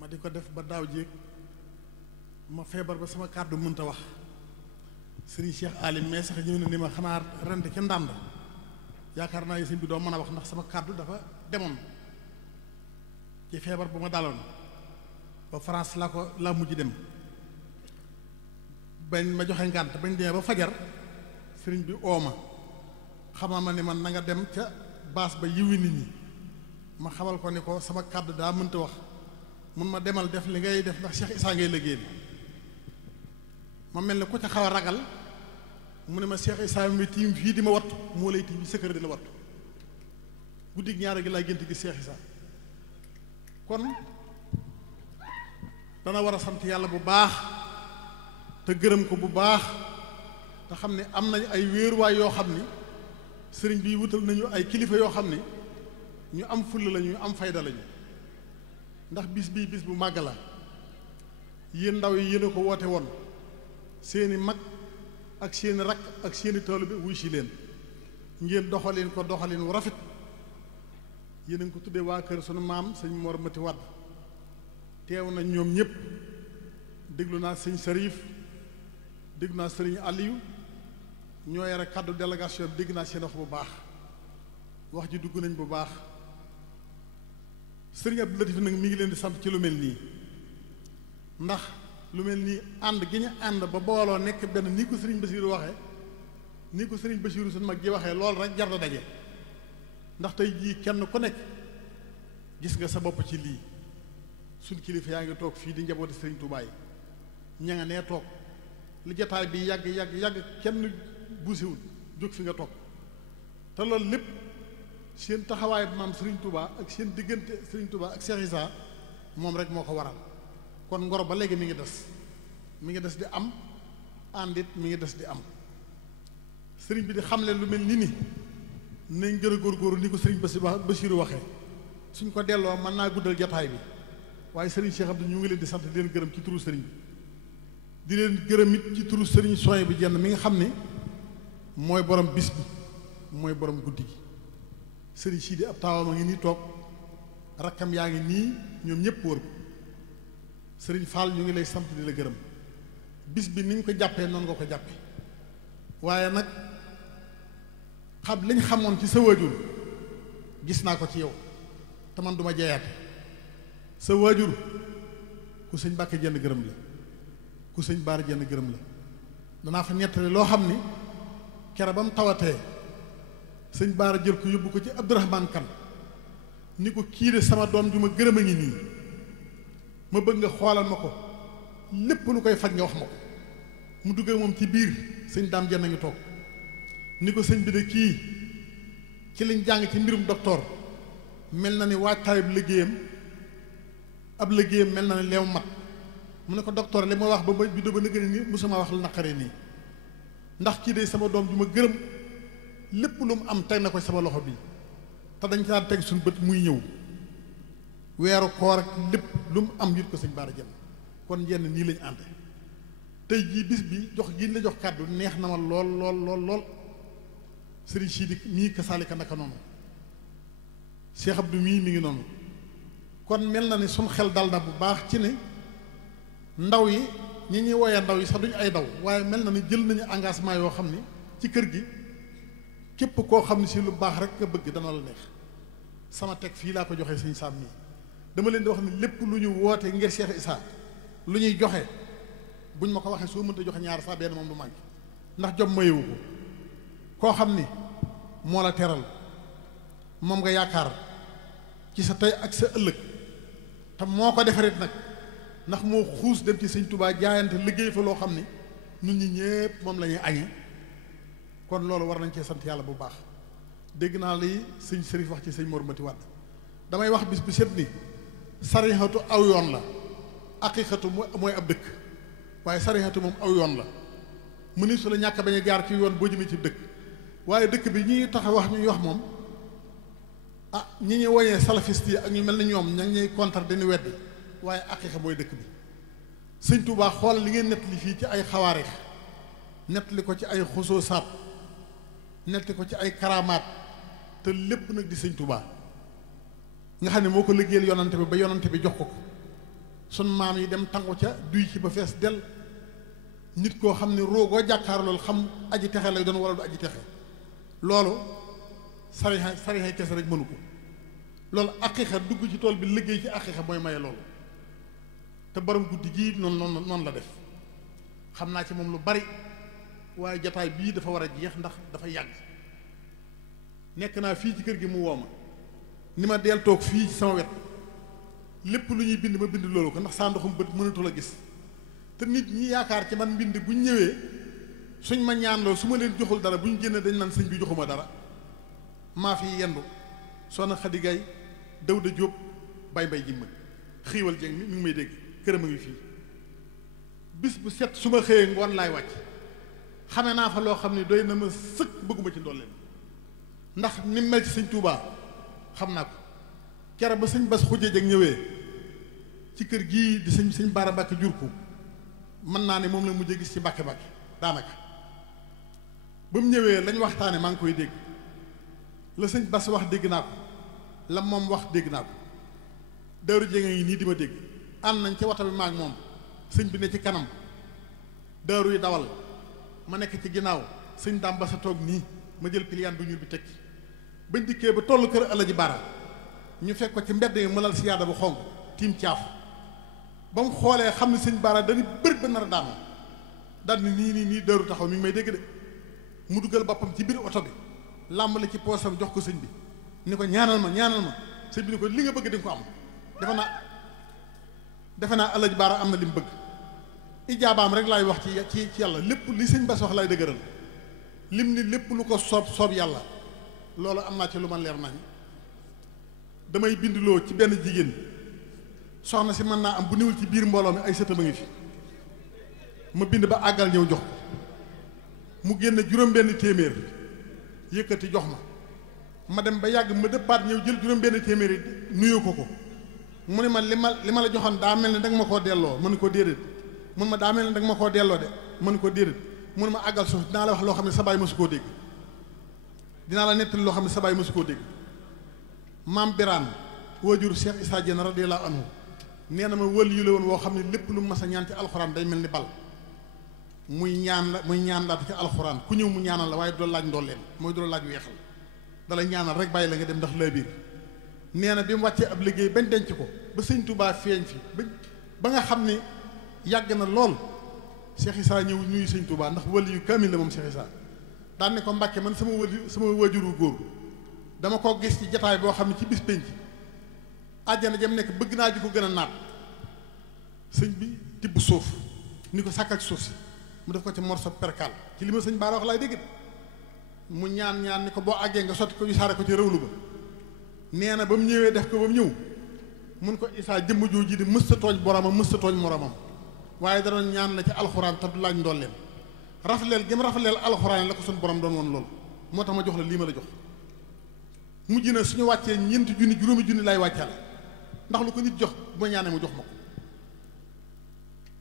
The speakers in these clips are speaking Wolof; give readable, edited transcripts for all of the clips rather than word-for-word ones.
ma di ko def ba daaw jéeg ma feebar ba sama kàddu mënta wax sëriñ Cheikh Alim mais sax ñëw na ni ma xanaa rent ca ndànd yaakaar naa sëñ bi doo mën a wax ndax sama kàddu dafa demoon ci feebar bu ma daloon ba France laa mujj dem bañ ma joxe ngànt bañ demee ba fajar sëriñ bi ooma xamal ma ni man na nga dem ca baas ba yiwi nit ñi ma xamal ko ni ko sama kàddu daa mënta wax mun ma demal def li ngay def ndax Cheikh Issa ngay liggéeyal ma mel ne ku ca xaw a ragal mu ne ma Cheikh Issa mi tiim fii di ma wattu moo lay tiim sa kër di la wattu guddi ñaara gi laa gént gi Cheikh Issa kon dana war a sant yàlla bu baax te gërëm ko bu baax te xam ne am nañ ay wéeruwaay yoo xam ni sëriñ bi wutal nañu ay kilifa yoo xam ni ñu am fulla lañu ñu am fayda lañu ndax bis bii bis bu màgg la yéen ndaw yi yéen a ko woote woon seeni mag ak seeni rakk ak seeni taalibe wuy si leen ngeen doxalin ko doxalin wu rafet yéen a ngi ko tuddee waa kër sunu maam sëñ Mor Mati Wadd teew nañ ñoom ñëpp déglu naa sëñ Sarif déglu naa sëriñ Aliou ñoo yore kàddu délégation bi dégg naa seen wax bu baax wax ji dugg nañ bu baax sëriñ Abdou Latif nag mi ngi leen di sant ci lu mel nii ndax lu mel nii ànd gi ñu ànd ba booloo nekk benn ni ko sëriñ Basiiru waxee ni ko sëriñ Basiiru suñu mag ji waxee loolu rek jar na daje ndax tey jii kenn ku nekk gis nga sa bopp ci lii suñ kilifa yaa ngi toog fii di njabooti sëriñ Tuubaa yi ña nga nee toog li jataay bi yàgg kenn buusiwul jóg fi nga toog te loolu lépp seen taxawaay maam Serigne Touba ak seen diggante Serigne Touba ak Cheikh Issa moom rek moo ko waral kon ngoro ba léegi mi ngi des di am àndit mi ngi des di am sëriñ bi di xamle lu mel ni nañ gën a góorgóorlu ni ko sëriñ Basiiru waxee suñ ko delloo mën naa guddal jataay bi waaye sëriñ Cheikh Abdou ñu ngi leen di sant di leen gërëm ci turu sëriñ bi di leen gërëm it ci turu sëriñ Soye bi jenn mi nga xam ne mooy borom bis bi mooy borom guddi gi sëriñ Sidi ab taawam a ngi nii toog rakkam yaa ngi nii ñoom ñëpp wër ko sëriñ Fall ñu ngi lay sant di la gërëm bis bi ni ñu ko jàppee noonu nga ko jàppe waaye nag xam liñ xamoon ci sa waajur gis naa ko ci yow te man duma jeeyaate sa waajur ku sëñ Mbàkke jenn gërëm la ku sëñ Baara jenn gërëm la danaa fa nettali loo xam ni kere ba mu tawatee sëñ Baara jël ko yóbbu ko ci Abdourahman Kan ni ko kii de sama doom ju ma gërëm a ngi nii ma bëgg nga xoolal ma ko lépp lu koy faj nga wax ma ko mu duggee moom ci biir sëñ daam jenn ngi toog ni ko sëñ bi de kii ci liñ jàng ci mbirum docteur mel na ni waajtaayub liggéeyam ab liggéeyam mel na ni leew mat mu ne ko docteur li ma wax ba bi do ba nëgëni ni musuma wax lu naqaree nii ndax kii de sama doom ju ma gërëm lépp lu mu am teg na ko sama loxo bi te dañ ci daan teg suñu bët muy ñëw weeru koor ak lépp lu mu am yit ko sëñ Baara Jenn kon yenn nii lañu ànde tey jii bis bi jox gi la jox kàddu neex na ma lool sëriñ Sidi mii kasaalika naka noonu Cheikh Abdou mii mi ngi noonu kon mel na ni suñ xel dal na bu baax ci ne ndaw yi ñi ñuy woyee ndaw yi sax duñu ay daw waaye mel na ni jël nañu engagement yoo xam ni ci kër gi képp koo xam ne si lu baax rek nga bëgg dana la neex sama teg fii laa ko joxee sëñ Sam mii dama leen di wax ne lépp lu ñu woote ngir Cheikh Issa lu ñuy joxe buñ ma ko waxee soo mënta joxe ñaar saa benn moom du manqué ndax jom mayewu ko koo xam ni moo la teral moom nga yaakaar ci sa tey ak sa ëllëg te moo ko defarit nag ndax moo xuus dem ci sëñ Touba jaayante liggéey fa loo xam ni ñun ñi ñépp moom la ñuy añee kon loolu war nañ cee sant yàlla bu baax dégg naa li sëñ Sërif wax ci sëñ Mor Mati Wadd damay wax bis bu set ni sarixatu aw yoon la aqiqatu mooy ab dëkk waaye sarixatu moom aw yoon la mu ni su la ñàkk bañ a jaar ci yoon boo jëmee ci dëkk waaye dëkk bi ñi tax wax ñuy wax moom ah ñi ñuy woyee salafiste yi ak ñu mel ni ñoom ña ñuy contre dañu weddi waaye aqiqa mooy dëkk bi sëñ Touba xool li ngeen nettali fii ci ay xawaarix nettali ko ci ay xusoo saat nettali ko ci ay karamaat te lépp nag di sëñ Touba nga xam ne moo ko liggéeyal yonante bi ba yonante bi jox ko sun maam yi dem tangu ca duy ci ba fees del nit koo xam ne roogoo jàkkaar loolu xam aji texe lay doon wala du aji texe loolu sarixa kese rek mënu ko loolu aqiiqa dugg ci tool bi liggéey ci aqiiqa mooy maye loolu te borom guddi gii noonu la def xam naa ci moom lu bari waaye jataay bii dafa war a jeex ndax dafa yàgg nekk naa fii ci kër gi mu wooma ni ma del toog fii ci sama wet lépp lu ñuy bind ma bind loolu ko ndax saa ndoxum bët mënatul a gis te nit ñi yaakaar ci man mbind buñ ñëwee suñ ma ñaanloo su ma leen joxul dara buñ génne dañ naan sëñ bi joxuma dara maa fi yendu soxna Xadi Gay Dawda Jóob bay jimma xiiwal jeng mi ngi may dégg këram a ngi fii bis bu set su ma xëyee ngoon laay wàcc xame naa fa loo xam ne doy na ma sëkk bëgguma ci ndolleen ndax ni mel ci sëñ Tuubaa xam naa ko kere ba sëñ Bas Xujje Jeng ñëwee ci kër gii di sëñ Baara Mbàkke jur ko mën naa ne moom la mujjee gis ci Mbàkke daanaka ba mu ñëwee lañ waxtaane maa ngi koy dégg la sëñ Bas wax dégg naa ko la moom wax dégg naa ko Daaru Jeng yi nii di ma dégg ànd nañ ci wata bi maag moom sëñ bi ne ci kanam daaru yi dawal ma nekk ci ginnaaw sëñ Daam Basa toog nii ma jël piliyaan bu ñuul bi teg ci bañ dikkee ba tollu kër Alaji Baara ñu fekk ko ci mbedd yi mënal si yaada bu xonq tiim caaf ba mu xoolee xam ne sëñ Baara dañu bëri ba nar a daanu daal ni nii daaru taxaw mi ngi may dégg de mu dugal boppam ci biir oto bi làmb la ci poosam jox ko sëñ bi ni ko ñaanal ma sëñ bi ni ko li nga bëgg di nga ko am defe naa Alaji Baara am na li mu bëgg ijaabaam rek laay wax ci yàlla lépp li sëñ Bass wax laay dëgëral lim ni lépp lu ko soob yàlla loolu am naa ci lu ma leer nañ damay bindloo ci benn jigéen soxna si mën naa am bu niwul ci biir mbooloo mi ay sëtam a ngi fi ma bind ba àggal ñëw jox ko mu génn juróom-benn téeméer yëkkati jox ma dem ba yàgg ma dëppaat ñëw jël juróom-benn téeméer yi nuyoo ko mu ne ma li ma la joxoon daa mel ne danga ma koo delloo mën ko déedéet mun ma daa mel ne danga ma koo delloo de mën ko déedéet mun ma àggal suuf dinaa la wax loo xam ne sa baay mësu koo dégg dinaa la nettali loo xam ne sa baay mësu koo dégg maam Biraan waajur Cheikh Issa Diène radiyallahu anhu nee na ma wël yu la woon woo xam ne lépp lu mas a ñaan ci alxuraan day mel ni bal muy ñaan laata ci alxuraan ku ñëw mu ñaanal la waaye doo laaj ndolleen mooy doo laaj weexal dalay ñaanal rek bàyyi la nga dem ndax laa biir nee na bi mu wàccee ab liggéey bañ denc ko ba sëñ Touba feeñ fi ba nga xam ne yàgg na lool Cheikh Issa ñëw ñuy sëñ Touba ndax wël yu kaamil la moom Cheikh Issa daan ne ko Mbàkke man sama waajuru góor dama ko gis ci jataay boo xam ne ci bis penc àjjana jam nekk bëgg naa ji ko gën a naat sëñ bi tibb suuf ni ko sàkkal ci suuf si mu def ko ci morso perkal ci li ma sëñ Baara wax laay dégg mu ñaan ni ko boo àggee nga sotti ko ñu saare ko ci rëwlu ba nee na ba mu ñëwee def ko ba mu ñëw mun ko Issa jëmm jooju di mësta tooñ boromam mësta tooñ moromam waaye da doon ñaan la ci alxuraan te du laaj ndolleen rafleel gi mu rafleel alxuraan la ko suñu borom doon woon loolu moo tax ma jox la lii ma la jox mujj na suñu wàccee ñeenti junni juróomi junni lay wàccaale ndax lu ko nit jox bu ma ñaanee mu jox ma ko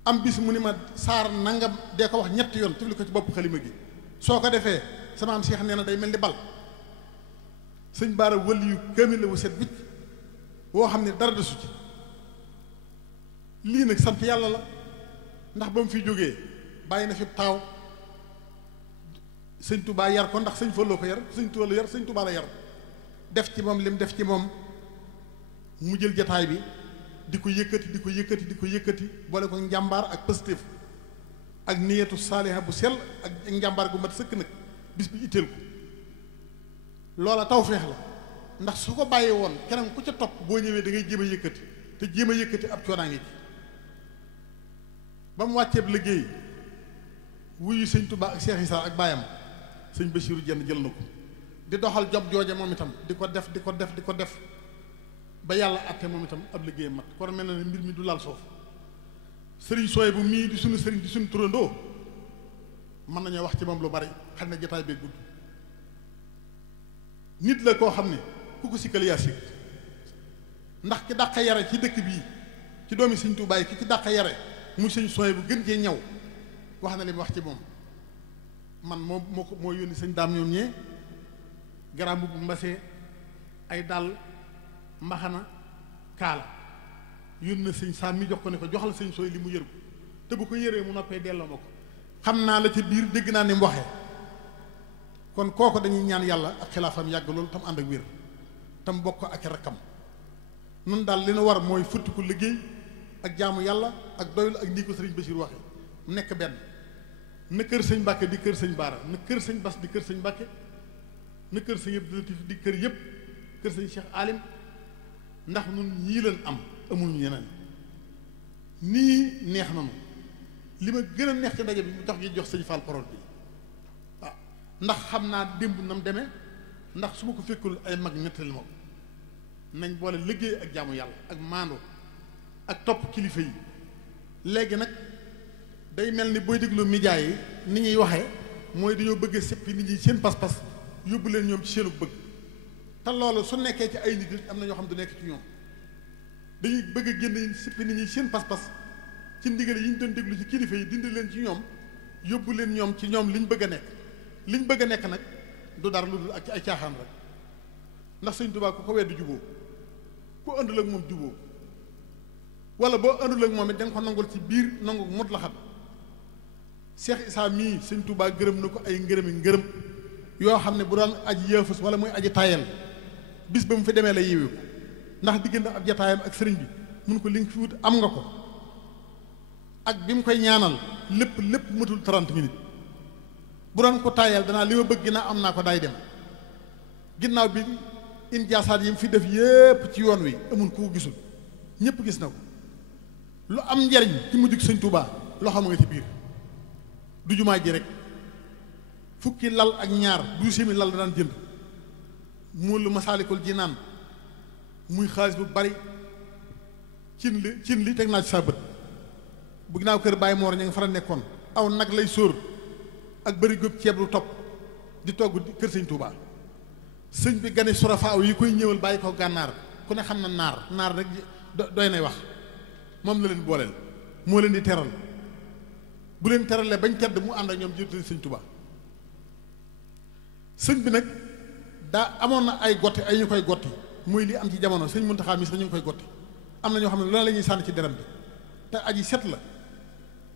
am bis mu ni ma saar nangam dee ko wax ñetti yoon tifli ko ci bopp xalima gi soo ko defee sama am Cheikh nee na day mel ni bal sëñ Baara wël yu kaamil la wu set wicc woo xam ne dara desu ci lii nag sant yàlla la ndax ba mu fi jógee bàyyi na fi taaw sëñ Touba yar ko ndax sëñ Fallou ko yar sëñ Touba la yar sëñ Touba la yar def ci moom lim def ci moom mu jël jataay bi di ko yëkkati boole ko njàmbaar ak positif ak niyatu saaliha bu sell ak njàmbaar gu mat sëkk nag bis bi itteel ko loola tawfeex la ndax su ko bàyyee woon keneen ku ca topp boo ñëwee da ngay jéem a yëkkati te jéem a yëkkati ab coonaa ngi ci ba mu wàcceeb liggéey wuyu sëñ Touba ak Cheikh Issa ak baayam sëñ Bassirou Diène jël na ko di doxal job jooje moom itam di ko def ba yàlla atte moom itam ab liggéeyam mat kon mel na ne mbir mi du laal suuf sëriñ sooy bu mii di sunu sëriñ di sunu turandoo mën nañoo wax ci moom lu bari xam ne jotaay bee gudd nit la koo xam ne ku ko sikkal yaa sikk ndax ki dàq yare ci dëkk bii ci doomi sëñ Tuubaa ki ci dàq yare muy sëñ sooy bu gën cee ñaw wax na li mu wax ci moom man moo yónni sëñ daam ñoom ñee garaam bu mbasee ay dàll mbaxana kaala yónn sëñ Saam mi jox ko ne ko joxal sëñ Sooy li mu yër ko te bu ko yëree mu noppee delloo ma ko xam naa la ci biir dégg naa ni mu waxee kon kooku dañuy ñaan yàlla ak xilaafam yàgg loolu tam ànd ak wér tam bokk ak rakkam nun daal li nu war mooy futtiku liggéey ak jaamu yàlla ak doylu ak nii ko sëriñ Bachir waxe mu nekk benn na kër sëñ Mbàkke di kër sëñ Baara na kër sëñ Bas di kër sëñ Mbàkke na kër sëñ Abdou Latif di kër yëpp kër sëñ Cheikh Alim ndax nun ñii leen am amul ñu ñeneen nii neex nanu li ma gën a neex ci ndaje bi mu tax gi jox sëñ Fall parole bi waaw ndax xam naa démb nam demee ndax su ma ko fekkul ay mag nettali ma ko nañ boole liggéey ak jaamu yàlla ak maandoo ak topp kilifa yi léegi nag day mel ni booy déglu média yi ni ñuy waxee mooy dañoo bëgg a seppi nit ñi seen pas-pas yóbbu leen ñoom ci seenu bëgg te loolu su nekkee ci ay nit am na ñoo xam du nekk ci ñoom dañuy bëgg a génn seppi nit ñi seen pas-pas ci ndigal yi ñu doon déglu ci kilifa yi dindi leen ci ñoom yóbbu leen ñoom ci ñoom liñ bëgg a nekk liñ bëgg a nekk nag du dara lu dul ak ci ay caaxaan rek ndax Sëñ Tuubaa ku ko weddi juboo ku àndul ak moom juboo wala boo àndul ak moom it da nga ko nangul ci biir nangu mot la xam Cheikh Issa mii Sëñ Tuubaa gërëm na ko ay ngërëm yoo xam ne bu doon aji yëfus wala muy aji tayel bis ba mu fi demee la yiwee ko ndax diggante ab jataayam ak sëriñ bi mun ko li nga fi wut am nga ko ak bi mu koy ñaanal lépp matul 30 minutes bu doon ko tayel danaa li ma bëgg ginnaaw am naa ko daay dem ginnaaw bi injaasaat yi mu fi def yépp ci yoon wi amul ku ko gisul ñëpp gis na ko lu am njariñ ci mujjug Sëñ Tuubaa loo xam nga ci biir du jumaa ji rek fukki lal ak ñaar 12,000 lal da daan jënd mu lu Masaalikul Jinaan muy xaalis bu bari cin li teg naa ci saa bët bu ginnaaw kër Baye Moor ña nga fa nekkoon aw nag lay sóor ak bëri góob ceeb lu topp di togg kër Sëñ Tuubaa sëñ bi gane surafaaw yi koy ñëwal bàyyi ko gànnaar ku ne xam na naar rek doy nay wax moom la leen booleel moo leen di teral bu leen teralee bañ tedd mu ànd ak ñoom jiitu Sëñ Tuubaa sëñ bi nag daa amoon na ay gotti ay ñu koy gotti muy li am ci jamono sëñ Muntaxaa mi sax ñu ngi koy gotti am na ñoo xam ne loolu la ñuy sànni ci deram bi te aji set la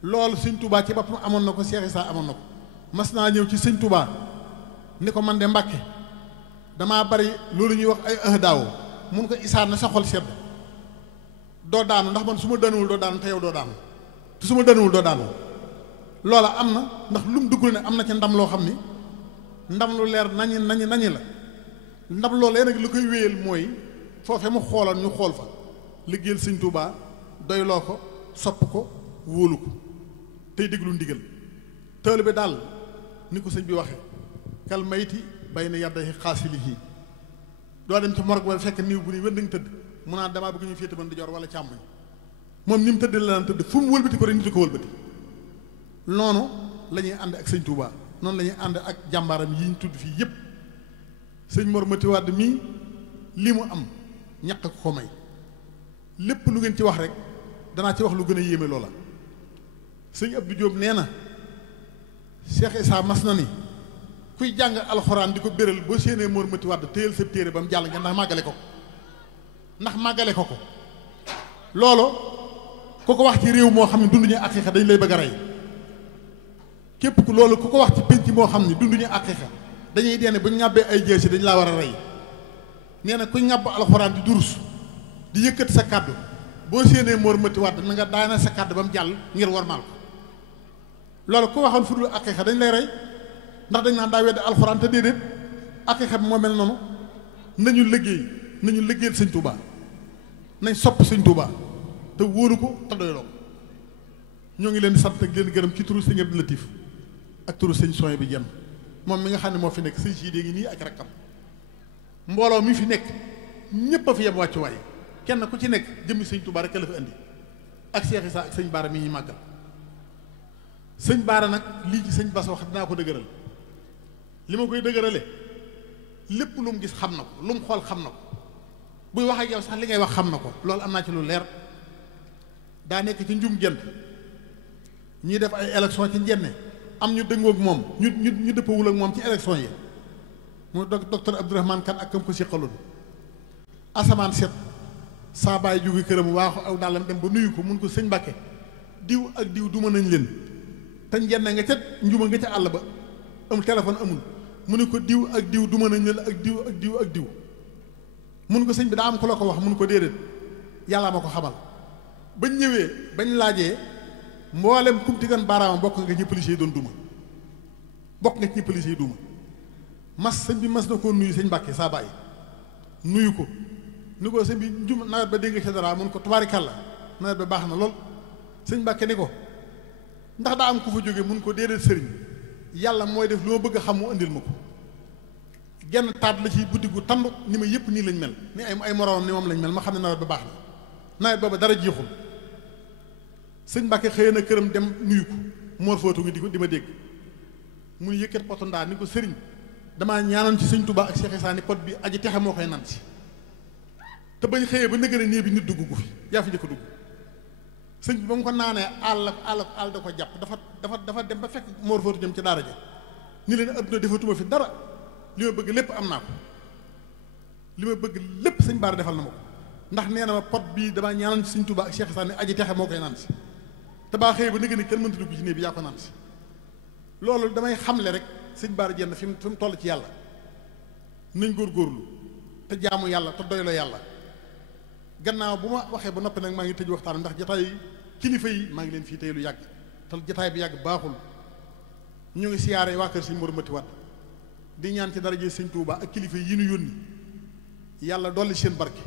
loolu Sëñ Tuubaa ci boppam amoon na ko Cheikh Issa amoon na ko mas naa ñëw ci Sëñ Tuubaa ni ko man de Mbàkke damaa bari loolu ñuy wax ay daaw mun ko Issa na sa xol sedd doo daanu ndax man su ma danuwul doo daanu te yow doo daanu te su ma danuwul doo daanu loola am na ndax lu mu dugg ne am na ci ndam loo xam ni ndam lu leer nañi la ndam loolee nag lu koy wéyal mooy foofe mu xooloon ñu xool fa liggéeyal Sëñ Tuubaa doyloo ko sopp ko wóolu ko tey déglu ndigal taalibe bi daal ni ko sëñ bi waxe kal mayti bay na yàdday xaasilihi doo dem ci morgue wala fekk niiw bu ni wén nga tëdd mu naan damaa bëgg ñu féete man di jor wala càmmoñ moom ni mu tëdd la daan tëdd fu mu wëlbati ko rek nit ko wëlbati noonu la ñuy ànd ak Sëñ Tuubaa noonu la ñuy ànd ak jàmbaaram yi ñu tudd fii yépp sëñ Mor Mati Wàdd mii li mu am ñàkk ko may lépp lu ngeen ci wax rek danaa ci wax lu gën a yéeme loola sëñ Abdou Diop nee na Cheikh Issa mas na ni kuy jàng alxuraan di ko béral boo séenee Mor Mati Wàdd téyel sa téere ba mu jàll nga ndax màggale ko ko loolu ku ko wax ci réew moo xam ne dunduñu aqiiqa dañ lay bëgg a rey képp ku loolu ku ko wax ci pénc moo xam ne dunduñu aqiiqa dañuy dee bu ñu ŋàbbee ay jeesi dañ laa war a rey nee na kuy ŋàbb alxuraan di durus di yëkkat sa kàddu boo séenee Mor Mati Wàdd na nga daana sa kàddu ba mu jàll ngir warmaal ko loolu ku waxoon fu dul aqiiqa dañ lay rey ndax dañ naan daa weddi alxuraan te déedéet aqiiqa bi moo mel noonu nañu liggéeyal Sëñ Tuubaa nañ sopp Sëñ Tuubaa te wóolu ko te doyloo ko ñoo ngi leen di sant ak leen gërëm ci turu Sëñ Abdou Latif ak turu Sëñ Soy bi jenn moom mi nga xam ne moo fi nekk sëñ sii dée ngi nii ak rakkam mbooloo mi fi nekk ñépp a fi yem wàccuwaay kenn ku ci nekk jëmmi Sëñ Tuubaa rek la fi indi ak Cheikh Issa ak sëñ Baara mi ñuy màggal sëñ Baara nag lii ci sëñ Bass wax dinaa ko dëgëral li ma koy dëgërale lépp lu mu gis xam na ko lu mu xool xam na ko buy wax ak yow sax li ngay wax xam na ko loolu am naa ci lu leer daa nekk ci njum jënd ñuy def ay élection ci njenne am ñu dëngoog moom ñu dëppawul ak moom ci élection yi mu docteur Abdourahmane Kane ak kam ko siqaloon asamaan set saa baay jóge këram waaxu aw dàllam dem ba nuyu ko mun ko sëñ Mbàkke diw ak diw duma nañ leen te njenn nga ca njuma nga ca àll ba amul téléphone amul mu ne ko diw ak diw duma nañ leen ak diw ak diw ak diw mun ko sëñ bi daa am ko la ko wax mun ko déedéet yàlla ma ko xamal bañ ñëwee bañ laajee mboolem kumti gan baaraama bokk nga ñi policier yi doon duma bokk nga ci ñi policier yi duma sëñ bi mas na koo nuyu sëñ Mbàkke saa bàyyi nuyu ko ni ko sëñ bi njum nawet ba dégg nga ca dara mun ko tubaarikàlla nawet ba baax na lool sëñ Mbàkke ni ko ndax daa am ku fa jóge mun ko déedéet sëriñ yàlla mooy def lu ma bëgg a xam mu indil ma ko genn taat la ci buddi gu tand ni ma yëpp nii lañ mel ni ay moroomam ni moom lañ mel ma xam ne nawet ba baax na nawet booba dara jeexul sëñ Mbàkke xëy na këram dem nuyu ko moor footu ngi di ma dégg mu nu yëkkat potu ndaa ni ko sëriñ damaa ñaanoon ci sëñ Touba ak Cheikh Issa ni pot bi aji texe moo koy nan si te bañ xëyee ba nëgëre nii bi nit dugg gu fi yaa fi njëkk a dugg sëñ bi ba mu ko naanee àll da ko jàpp dafa dem ba fekk moor footu jëm ci daara ja ni leen adduna defatuma fi dara li ma bëgg lépp am naa ko li ma bëgg lépp sëñ Baara defal na ma ko ndax nee na ma pot bii damaa ñaanoon ci sëñ Touba ak Cheikh Issa ni aji texe moo koy nan si te baa xëyee ba nëgëre ni kenn mënta dugg ci néeg bi yaa ko nan si loolu damay xamle rek sëñ Baara Jenn fi mu toll ci yàlla nañ góorgóorlu te jaamu yàlla te doy la yàlla gannaaw bu ma waxee ba noppi nag maa ngi tëj waxtaan ndax jataay kilifa yi maa ngi leen fii tey lu yàgg te jataay bi yàgg baaxul ñu ngi siyaare waa kër sëñ Mor Mati Wat di ñaan ci daraje sëñ Touba ak kilifa yi ñu yónni yàlla dolli seen barke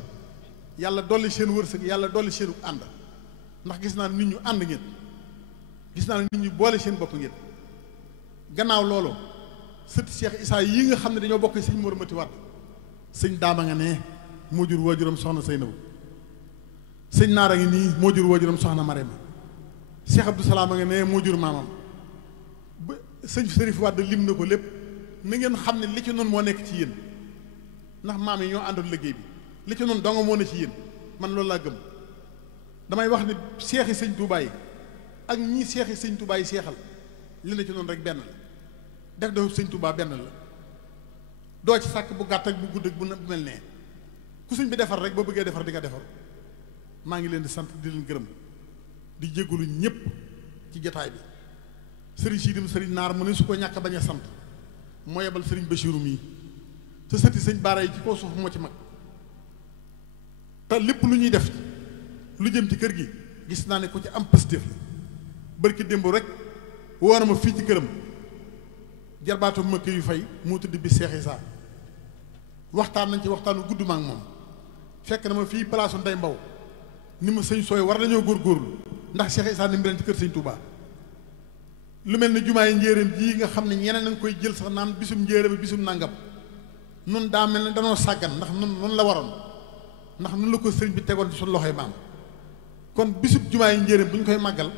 yàlla dolli seen wërsëg yàlla dolli seenu ànd ndax gis naa nit ñu ànd ngeen gis naa nit ñu boole seen bopp ngeen gannaaw loolu sët Cheikh Issa yi nga xam ne dañoo bokk sëñ Mor Mati Wat sëñ daama nga ne moo jur waajuram soxna Seynabu sëñ Naara ngi nii moo jur waajuram soxna Marema Cheikh Abdou Salaam nga ne moo jur maamam ba sëñ Sërif Wàdd lim na ko lépp na ngeen xam ne li ci noonu moo nekk ci yéen ndax maam yi ñoo àndoon liggéey bi li ci noonu donga moo ne ci yéen man loolu laa gëm damay wax ne seexi sëñ Tuubaa yi ak ñii seexi sëñ Tuubaa yi seexal li na ci noonu rek benn la def sëñ Tuubaa benn la doo ci sàkk bu gàtt ak bu gudd ak bu mel nee ku sëñ bi defar rek boo bëggee defar di nga defar maa ngi leen di sant di leen gërëm di jégalu ñëpp ci jataay bi sëriñ Siidim sëriñ Naar mu ne su ko ñàkk bañ a sant moo yebal sëriñ Bachiru mii te sëti sëñ Baara yi ci kaw suuf moo ci mag te lépp lu ñuy def lu jëm ci kër gi gis naa ne ku ci am positif la bërki démb rek woo na ma fii ci këram jarbaatu ma kër yu fay moo tudd bi Cheikh Issa waxtaan nañ ci waxtaanu gudd ma ak moom fekk na ma fii palaasu Ndey Mbaw ni ma sëñ sooy war nañoo góorgóorlu ndax Cheikh Issa ni mu leen ci kër sëñ Touba lu mel ne jumaa yi njéeréem jii nga xam ne ñeneen nañ koy jël sax naan bisum njéeréem bisum nangam nun daa mel ne danoo sàggan ndax nun la waroon ndax nun la ko sëriñ bi tegoon ci suñu loxoy maam kon bisub jumaa yi njéeréem bu ñu koy màggal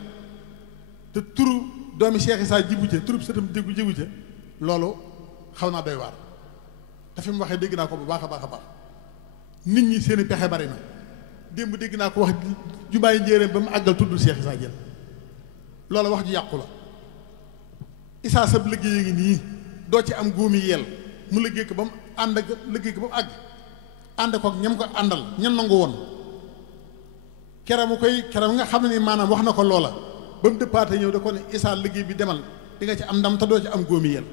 te turu doomi Cheikh Issa jibu ca turub sëtam jibu ca loolu xaw naa doy waar te fi mu waxee dégg naa ko bu baax a baax a baax nit ñi seeni pexe bari na démb dégg naa ko wax jumaa yi njéeréem ba mu àggal tuddul Cheikh Issa Diène loolu wax ju yàqu la Issa sab liggéey ngi nii doo ci am góomi yeel mu liggéey ko ba mu ànd ak liggéey ko ba mu àgg ànd ko ak ñam ko àndal ñam nangu woon keram nga xam ne ni maanaam wax na ko loola ba mu dëppaate ñëw da ko ne Issa liggéey bi demal di nga ci am ndam te doo ci am góomi yeel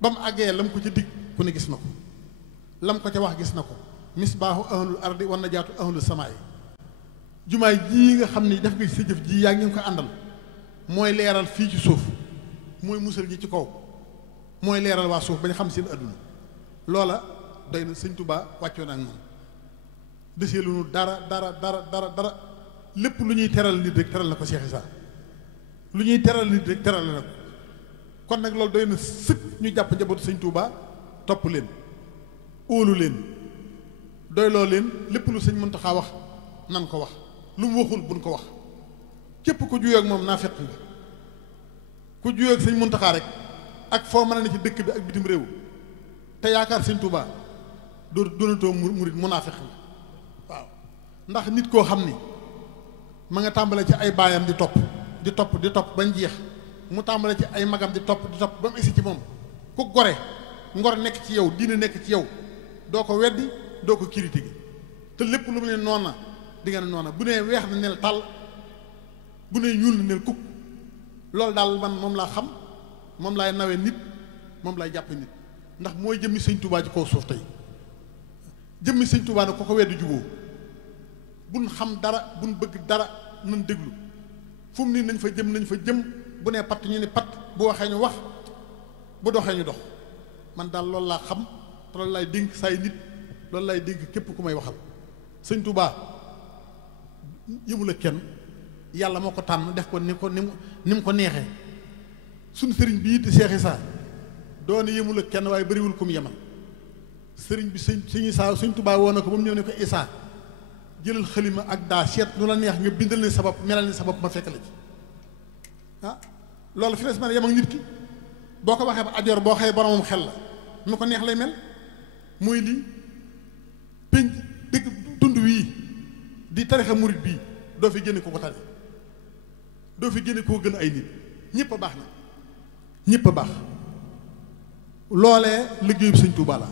ba mu àggee lam ko ci dig ku ne gis na ko lam ko ca wax gis na ko misbaahu ahlul ardi wan najaatu ahlul samaay jumaay jii nga xam ne def nga sa jëf ji yaa ngi ko àndal mooy leeral fii ci suuf mooy musal ñi ci kaw mooy leeral waa suuf ba ñu xam seen adduna loola doy na sëñ Touba wàccoo na ak moom desee lu nu dara lépp lu ñuy teral nit rek teral na ko Cheikh Issa lu ñuy teral nit rek teral na ko kon nag loolu doy na sëkk ñu jàpp njabootu sëñ Touba topp leen óolu leen doyloo leen lépp lu sëñ Muntaxa wax nan ko wax lu mu waxul buñ ko wax képp ku juyoo ak moom naa fekk nga ku juyoo ak sëñ Muntaxa rek ak foo mën a ne ci dëkk bi ak bitim réew te yaakaar sëñ Touba doonatoo murit munaafiq la waaw ndax nit koo xam ni ma nga tàmbale ci ay baayam di topp bañ jeex mu tàmbale ci ay magam di topp ba mu egsi ci moom ku gore ngor nekk ci yow diine nekk ci yow doo ko weddi doo ko critiquer te lépp lu mu ne noona di nga ne noona bu nee weex na nel tàll bu nee ñuul na nel kukk loolu daal man moom laa xam moom laay nawee nit moom laay jàppe nit ndax mooy jëmmi sëñ Touba ci kaw suuf tey jëmmi sëñ Touba nag ko ko weddi juboo buñ xam dara buñ bëgg dara nañ déglu fu mu nii nañ fa jëm bu nee patt ñu ne patt bu waxee ñu wax bu doxee ñu dox man daal loolu laa xam te loolu laay dénk say nit loolu laay dénk képp ku may waxal sëñ Touba yëmul ak kenn yàlla moo ko tànn def ko ni mu ko neexee suñ sëriñ bi it Cheikh Issa doone yëmul ak kenn waaye bëriwul ku mu yemal sëriñ bi sëñ Issa sëñ Touba woo na ko ba mu ñëw ne ko Issa jëlal xalima ak daa seet lu la neex nga bindal ni sa bopp melal ni sa bopp ma fekk la ci ah loolu fi des man yem ak nit ki boo ko waxee ba ajoor boo xëyee boromam xel la nu ko neex lay mel muy lii pénc dëgg tund wii di tarixa murit bii doo fi génne ko ko tari doo fi génne koo gën ay nit ñëpp a baax na ñëpp a baax loolee liggéeyub sëñ Touba la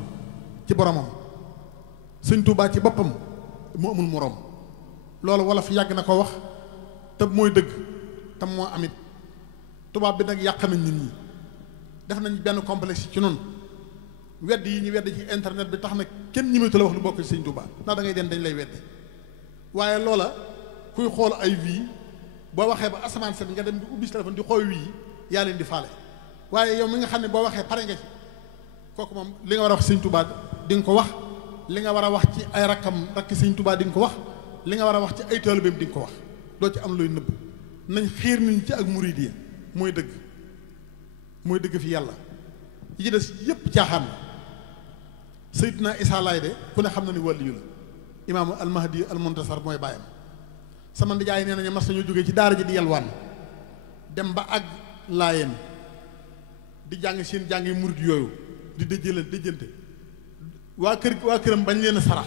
ci boromam sëñ Touba ci boppam mu amul moroom loolu wala fi yàgg na ko wax te mooy dëgg te moo amit tubaab bi nag yàq nañ nit ñi def nañ benn complexe ci noonu wedd yi ñu wedd ci internet bi tax na kenn ñimetu la wax lu bokk ci sëñ Touba ndax da ngay den dañ lay wedde waaye loola kuy xool ay vie boo waxee ba asamaan set nga dem di ubbi si téléphone di xool wii yaa leen di faale waaye yow mi nga xam ne boo waxee pare nga ci kooku moom li nga war a wax sëñ Touba di nga ko wax li nga war a wax ci ay rakki sëñ Touba di nga ko wax li nga war a wax ci ay taalibeem di nga ko wax doo ci am looy nëbb nañ xiir nañ ci ak muridiyya mooy dëgg fi yàlla yi ci des yépp caaxaan la Seydina Issa Laye de ku ne xam na ni wàlliyu la imaamu almahdi almuntasar mooy bàyyam sama ndijaay nee nañu mas nañu jógee ci daara ji di yalwaan dem ba àgg laayeen di jàng seen jàng yi murid yooyu di déjjante waa këram bañ leen a sarax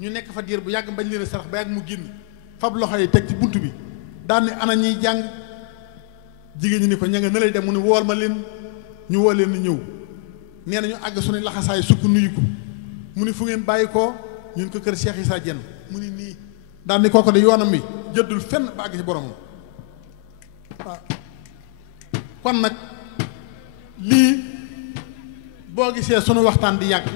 ñu nekk fa diir bu yàgg bañ leen a sarax ba yàgg mu génn fab loxo yi teg ci bunt bi daan ni ana ñuy jàng jigéen ñi ni ko ña nga na lay dem mu ne wool ma leen ñu woo leen ni ñëw nee na ñu àgg suñu laxasaay sukk nuyu ko mu ni fu ngeen bàyyi ko ñun ko kër Cheikh Issa Diène mu ni nii daan ni kooko de yoonam mi jëddul fenn ba àgg ci boromam waaw kon nag lii boo gisee sunu waxtaan di yàgg